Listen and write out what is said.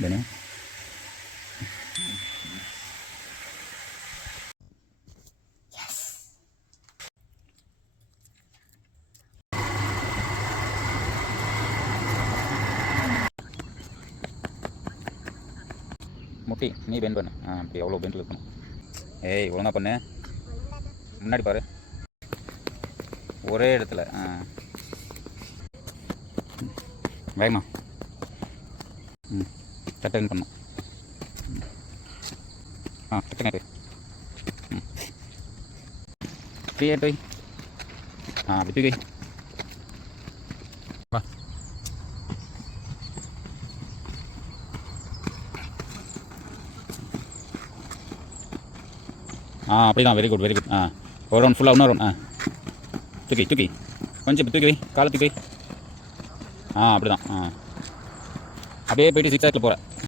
தனு முட்டி நீ பெண்ட் பண்ணு. அப்படி எவ்வளோ பெண்டில் இருக்கணும். ஏய் ஒழுங்கா பண்ணு. முன்னாடி பாரு, ஒரே இடத்துல. வேகமா டக்குன்னு பண்ணும். டக்குன்னு ஃப்ரீயாக போய் அப்படி தூக்கி வா. அப்படி தான். Very good very good. ஒரு ரவுண்ட் ஃபுல்லாக இன்னொரு ரவுண்ட். தூக்கி தூக்கி கொஞ்சம் தூக்கி வை, காலை தூக்கி வை. அப்படி தான். அப்படியே போய்ட்டு 6 போகிற.